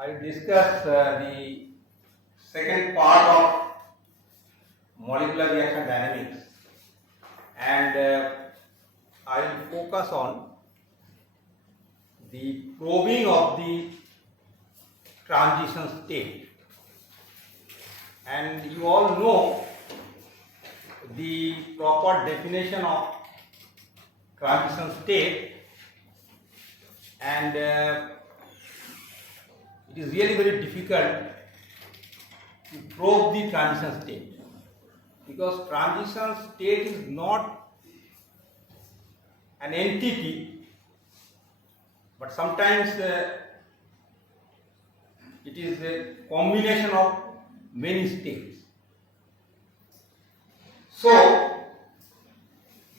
I discuss the second part of molecular reaction dynamics, and I will focus on the probing of the transition state. And you all know the proper definition of transition state, and it is really very difficult to probe the transition state, because transition state is not an entity, but sometimes it is a combination of many states. So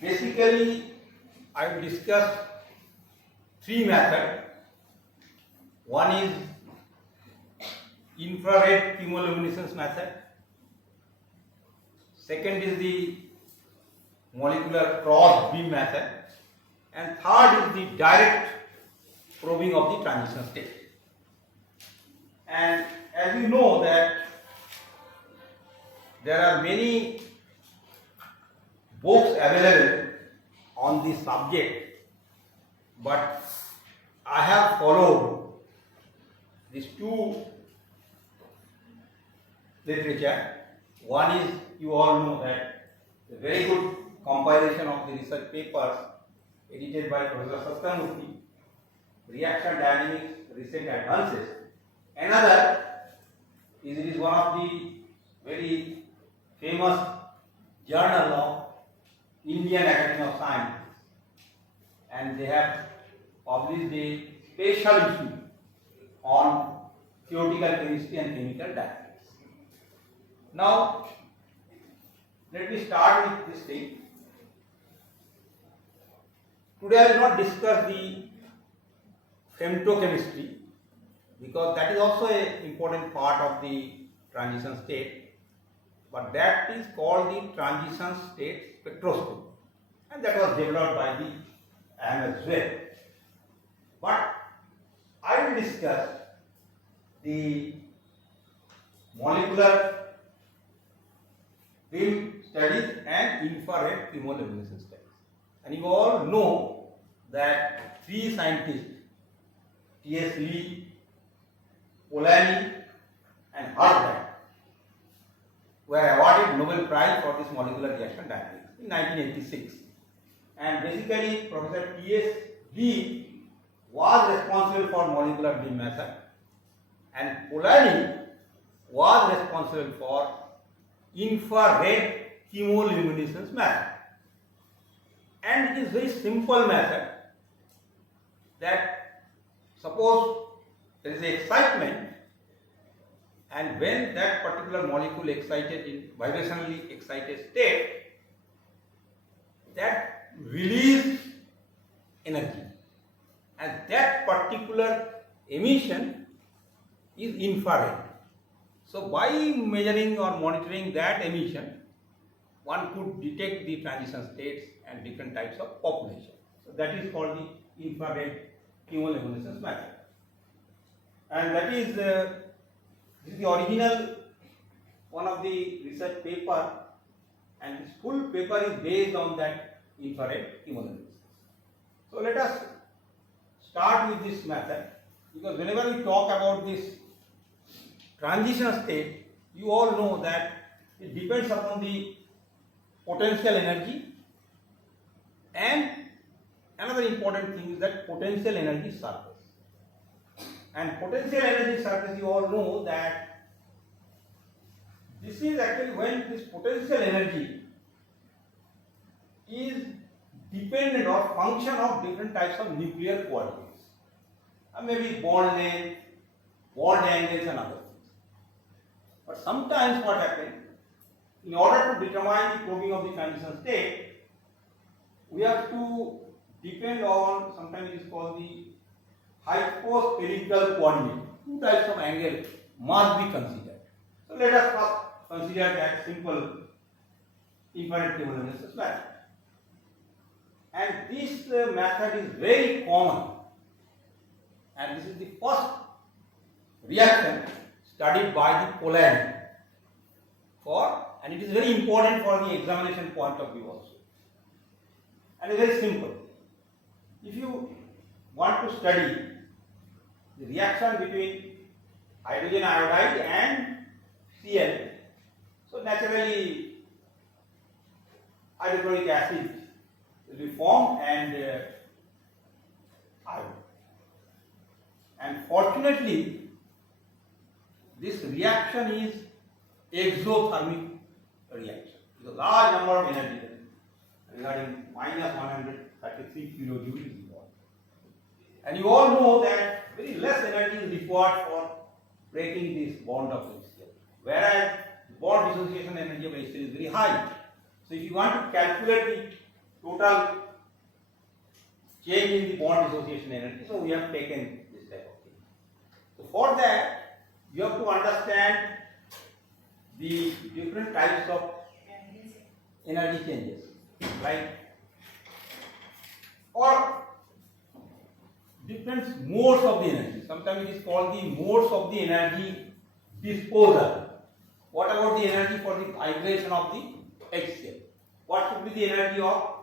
basically I will discuss three methods. One is infrared chemoluminescence method. Second is the molecular cross beam method, and third is the direct probing of the transition state. And as you know that there are many books available on this subject, but I have followed these two literature. One is, you all know that, a very good compilation of the research papers edited by Professor Satyanamurthy, Reaction Dynamics Recent Advances. Another is, it is one of the very famous journal of Indian Academy of Sciences, and they have published a special issue on theoretical chemistry and chemical dynamics. Now, let me start with this thing. Today I will not discuss the femtochemistry, because that is also an important part of the transition state, but that is called the transition state spectroscopy, and that was developed by the M.Sc. But I will discuss the molecular beam studies and infrared chemoluminescence studies. And you all know that three scientists, T.S. Lee, Polanyi and Hartman, were awarded Nobel Prize for this molecular reaction dynamics in 1986. And basically Professor T.S. Lee was responsible for molecular beam method, and Polanyi was responsible for infrared chemoluminescence method. And it is very simple method that, suppose there is excitement, and when that particular molecule excited in vibrationally excited state, that release energy, and that particular emission is infrared. So by measuring or monitoring that emission, one could detect the transition states and different types of population. So that is called the infrared chemoluminescence method. And that is, this is the original one of the research paper, and this full paper is based on that infrared chemoluminescence. So let us start with this method, because whenever we talk about this transition state, you all know that it depends upon the potential energy, and another important thing is that potential energy surface. And potential energy surface, you all know that this is actually when this potential energy is dependent or function of different types of nuclear coordinates, maybe bond length, bond angles and other things. But sometimes what happens, in order to determine the probing of the transition state, we have to depend on, sometimes it is called the hypospherical coordinate. Two types of angle must be considered. So let us first consider that simple infrared chemoluminescence method. And this method is very common, and this is the first reaction studied by the Kallol and it is very important for the examination point of view also. And it is very simple. If you want to study the reaction between hydrogen iodide and Cl, so naturally hydrochloric acid will be formed and iodine. And fortunately, this reaction is exothermic reaction. It's a large number of energy regarding minus 133 kilojoules is involved. And you all know that very less energy is required for breaking this bond of HCl, whereas the bond dissociation energy of HCl is very high. So if you want to calculate the total change in the bond dissociation energy, so we have taken this type of thing. So for that, you have to understand the different types of energy changes, right? Or different modes of the energy. Sometimes it is called the modes of the energy disposal. What about the energy for the vibration of the HCl? What should be the energy of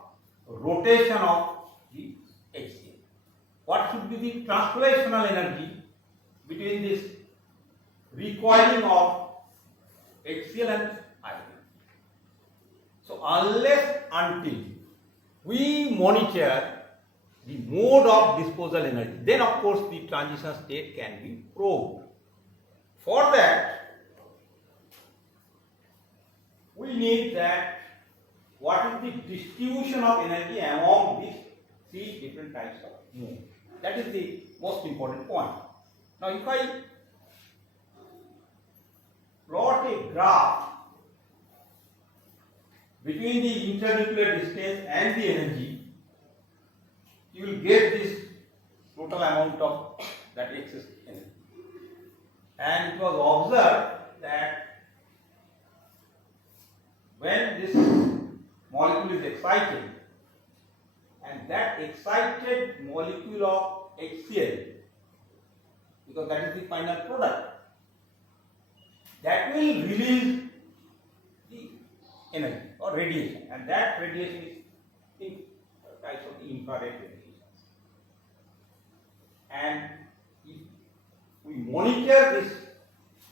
rotation of the HCl? What should be the translational energy between this recoiling of HCl and iodine? So unless until we monitor the mode of disposal energy, then of course the transition state can be probed. For that, we need that what is the distribution of energy among these three different types of mode. That is the most important point. Now if I plot a graph between the internuclear distance and the energy, you will get this total amount of that excess energy. And it was observed that when this molecule is excited, and that excited molecule of HCl, because that is the final product, that will release the energy or radiation, and that radiation is in types of the infrared radiations. And if we monitor this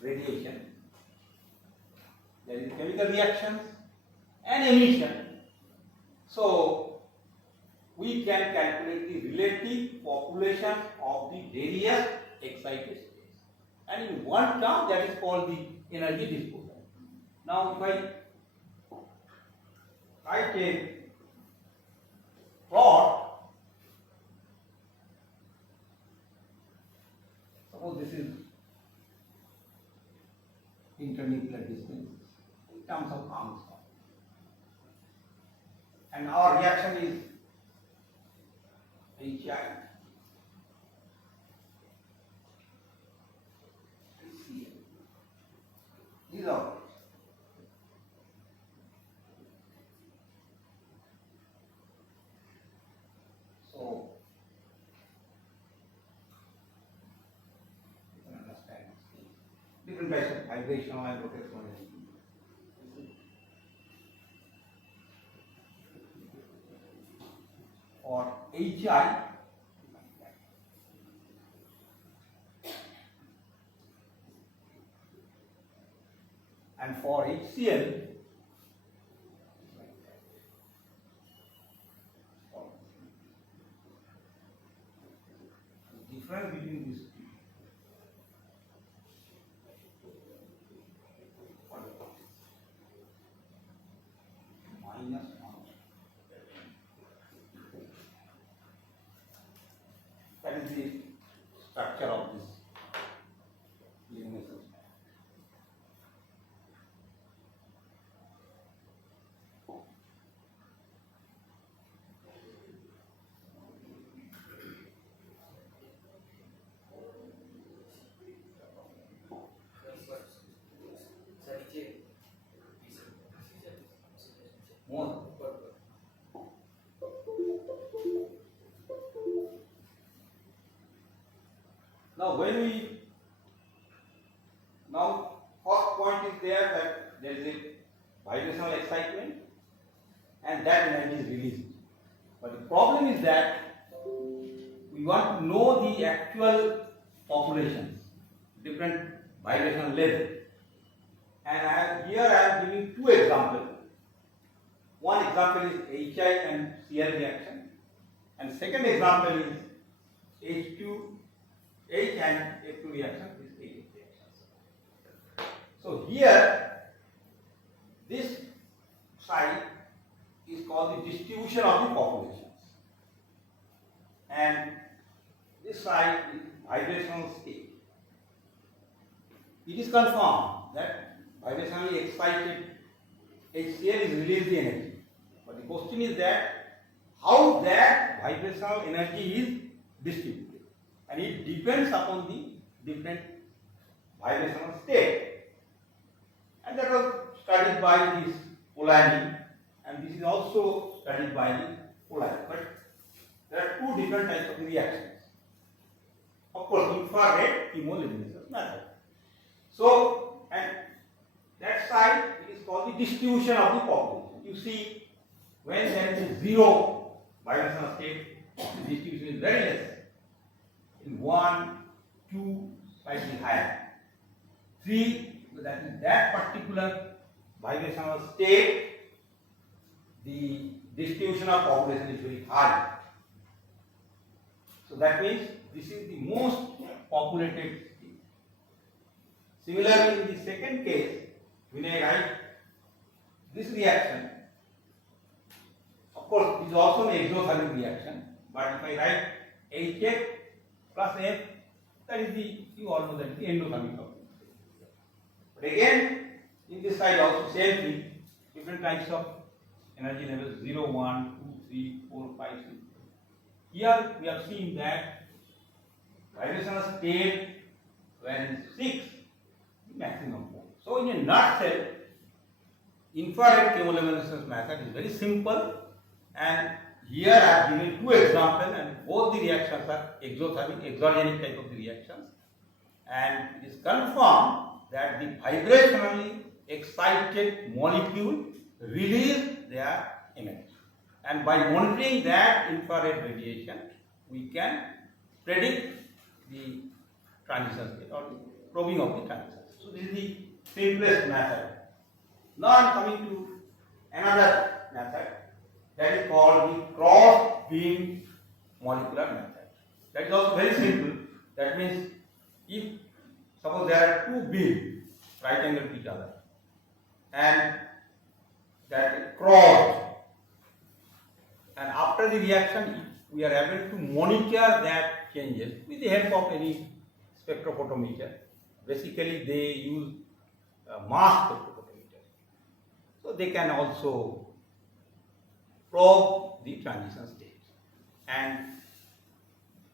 radiation, there is chemical reactions and emission. So we can calculate the relative population of the various excited states. And in one term, that is called the energy disposal. Now if I take plot, suppose this is internuclear distance in terms of Armstrong, and our reaction is HI. These are so you can understand different types of vibrational and rotational energy. For HI, and for HCl, the difference between these two minus 1. That is the structure of this elimination. More. Now when we Now, first point is there that there is a vibrational excitement and that energy is released. But the problem is that we want to know the actual populations, different vibrational levels. And here I am giving two examples. One example is HI and Cl reaction, and second example is H2H and F2 reaction, this AH reactions. So here, this side is called the distribution of the populations, and this side is vibrational state. It is confirmed that vibrationally excited HCl is released the energy. But the question is that how that vibrational energy is distributed, and it depends upon the different vibrational state. And that was studied by this Polanyi, and this is also studied by the Polanyi. But there are two different types of reactions. Of course, infrared chemoluminescence method. So, and that side it is called the distribution of the population. You see, when there is zero vibrational state, the distribution is very less. In 1, 2, slightly higher. 3, that in that particular vibrational state, the distribution of population is very high. So that means this is the most populated state. Similarly, in the second case, when I write this reaction, of course, this is also an exothermic reaction, but if I write HF plus F, that is you all know that is the endothermic of it. But again, in this side also same thing, different types of energy levels 0, 1, 2, 3, 4, 5, 6. Here we have seen that vibrational state when 6, the maximum point. So in a nutshell, infrared chemoluminescence method is very simple, and here I have given two examples, and both the reactions are exothermic, exogenic type of the reactions, and it is confirmed that the vibrationally excited molecule release their energy. And by monitoring that infrared radiation, we can predict the transition state or the probing of the transition. So this is the simplest method. Now I am coming to another method that is called the cross beam molecular method. That is also very simple. That means if suppose there are two beams right angle to each other and that crossed, and after the reaction we are able to monitor that changes with the help of any spectrophotometer. Basically they use mass spectrophotometer. So they can also probe the transition states. And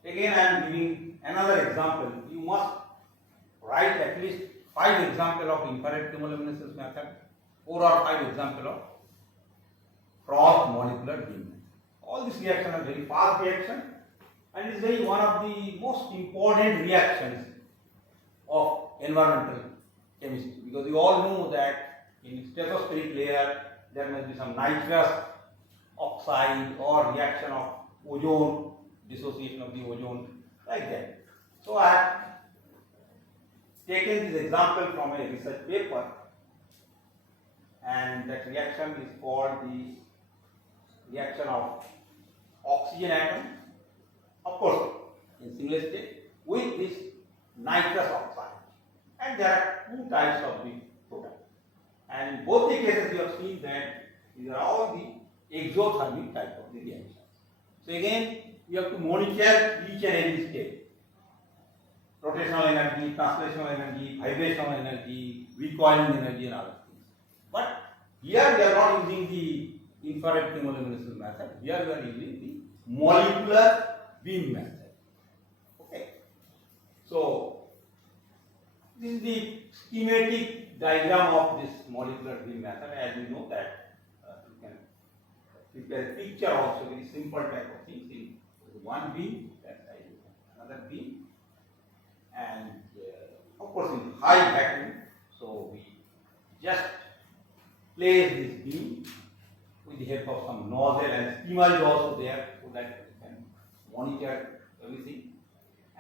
again I am giving another example. You must write at least 5 examples of infrared chemoluminescence method, 4 or 5 examples of cross molecular beam. All these reactions are very fast reaction, and it is very one of the most important reactions of environmental chemistry, because you all know that in stratospheric layer there must be some nitrous oxide or reaction of ozone, dissociation of the ozone, like that. So I have taken this example from a research paper, and that reaction is called the reaction of oxygen atom, of course in single state, with this nitrous oxide. And there are 2 types of the product, and in both the cases you have seen that these are all the exothermic type of the reactions. So again you have to monitor each and every state: rotational energy, translational energy, vibrational energy, recoiling energy, and other things. But here we are not using the infrared chemoluminescence method. Here we are using the molecular beam method. Okay. So this is the schematic diagram of this molecular beam method. As you know that you can prepare a picture also, very simple type of things. In one beam, that side, another beam, and of course in high vacuum place this beam with the help of some nozzle, and steamer is also there so that we can monitor everything.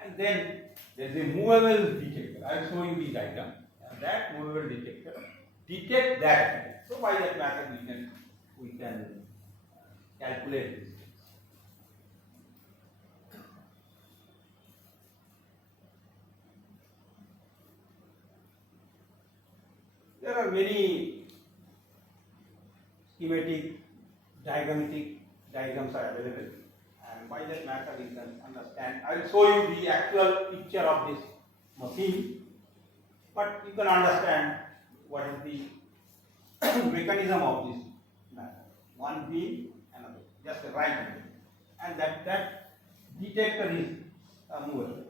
And then there is a movable detector. I am showing the diagram. And that movable detector detects that. So by that method we can calculate this. There are many schematic, diagrammatic diagrams are available, and by that method we can understand. I will show you the actual picture of this machine, but you can understand what is the mechanism of this method. One beam, another, just a right beam, and that detector is movable.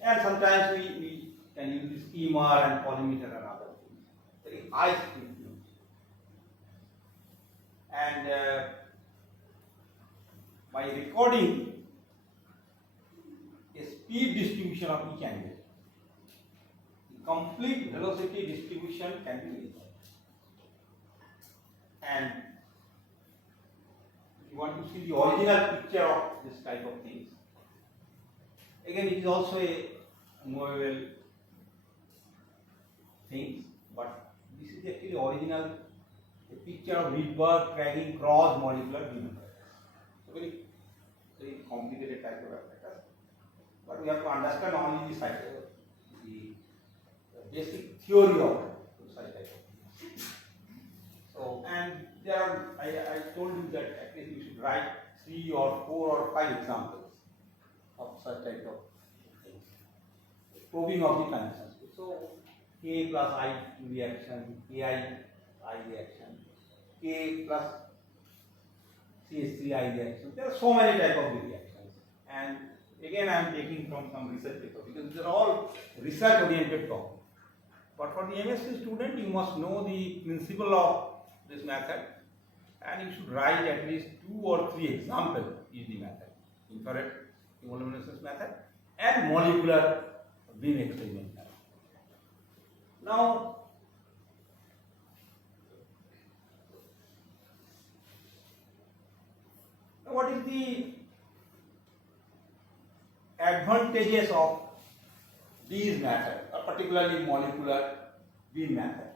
And sometimes we can use the steamer and polymeter and other things. Very high speed. And by recording a speed distribution of each angle, the complete velocity distribution can be measured. And if you want to see the original picture of this type of things, again it is also a movable things, but this is actually original. A picture of Rydberg dragging cross molecular beam. So very complicated type of apparatus. But we have to understand only the basic theory of such type of things. So, and there are, I told you that at least you should write 3 or 4 or 5 examples of such type of things. Probing of the transitions. So K plus I reaction, Ki I reaction, K plus CH3I reaction. There are so many types of reactions, and again I am taking from some research paper because these are all research oriented topics. But for the M.Sc student, you must know the principle of this method, and you should write at least 2 or 3 examples is the method: infrared chemoluminescence method and molecular beam experiment method. Now, what is the advantages of these methods, particularly molecular beam method?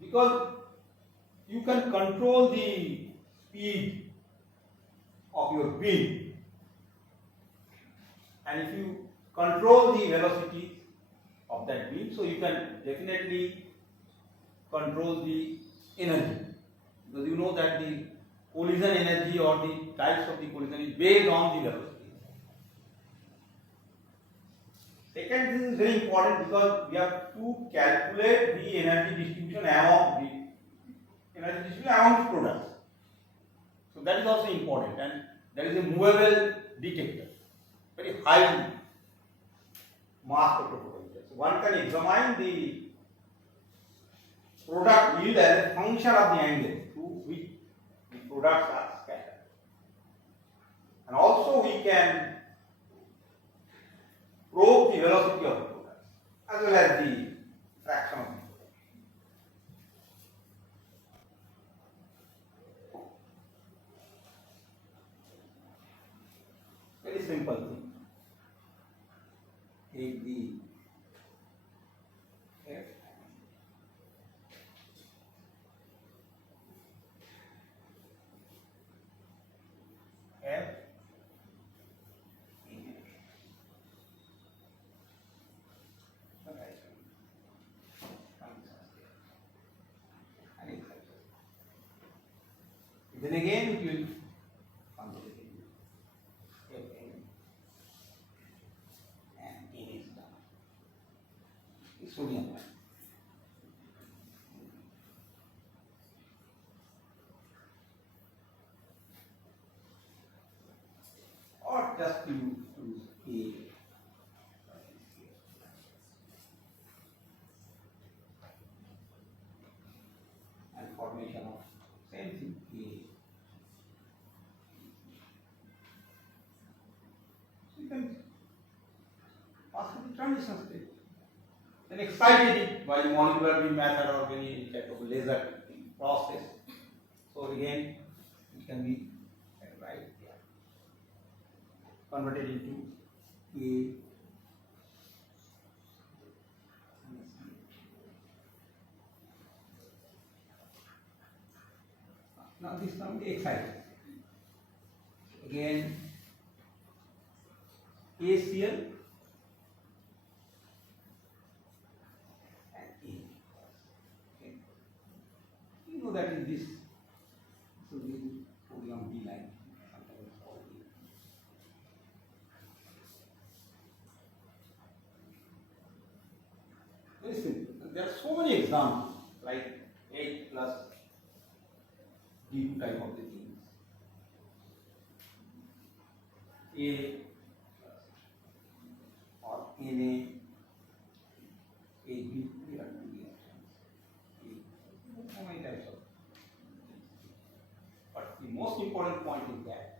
Because you can control the speed of your beam, and if you control the velocity of that beam, so you can definitely control the energy, because you know that the collision energy or the types of the collision is based on the velocity. Second thing is very important because we have to calculate the energy distribution among the products. So that is also important, and there is a movable detector, very high mass spectropotential. So one can examine the product yield as a function of the angle through which the products are scattered. And also we can probe the velocity of the products as well as the fraction of the product. Very simple thing. Take the F then again it will come to the and in is done. It's sodium. Or just you use A. And formation of same thing A. So you can pass to the transition state. then excited it by molecular beam method or any type of laser process. So again, it can be right here, converted into a now this comes the excited. Again, ACl and A. Okay. You know that in this will be podium B line. Sometimes called B. Very simple. There are so many examples like 8 plus D2 type of the things. A or Na, AB, we are two reactions. So many types of things. But the most important point is that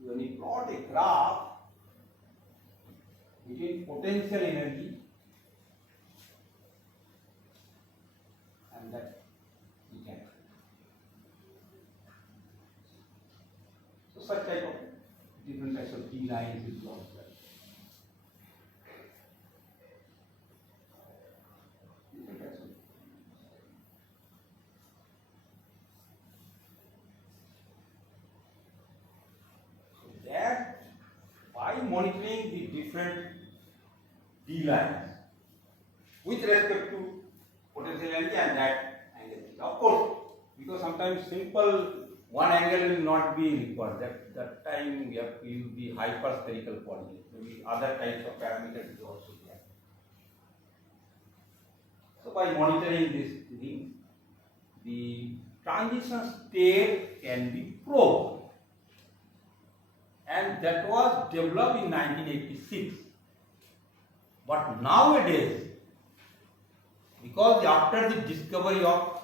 when you plot a graph between potential energy and that we can. So such type of different types of D lines is plotted. That by monitoring the different D lines with respect to potential energy and that angle. Of course, because sometimes simple one angle will not be required. That time we will be hyperspherical coordinate. Maybe other types of parameters is also there. So by monitoring this thing, the transition state can be probed. And that was developed in 1986. But nowadays, because after the discovery of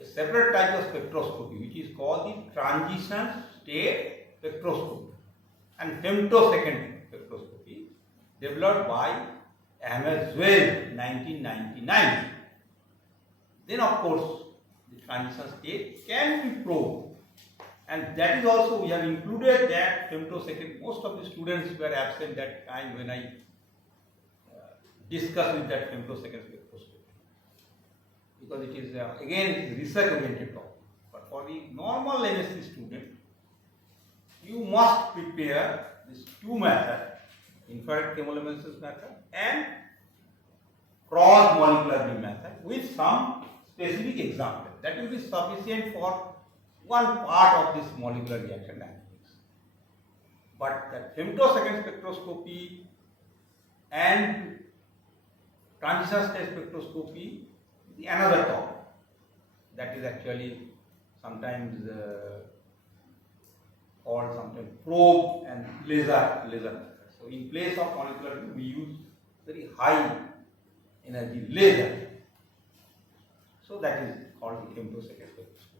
a separate type of spectroscopy, which is called the transition state spectroscopy and femtosecond spectroscopy, developed by M.Sc. 1999. Then, of course, the transition state can be probed. And that is also, we have included that femtosecond. Most of the students were absent that time when I discussed with that femtosecond spectroscopy. Because it is, again, it is research oriented topic. But for the normal M.Sc student, you must prepare these two methods, infrared chemoluminescence method and cross molecular beam method with some specific example. That will be sufficient for one part of this molecular reaction dynamics. But the femtosecond spectroscopy and transition state spectroscopy is another topic. That is actually sometimes called sometimes probe and laser method. So in place of molecular beam, we use very high energy laser. So that is called the femtosecond spectroscopy.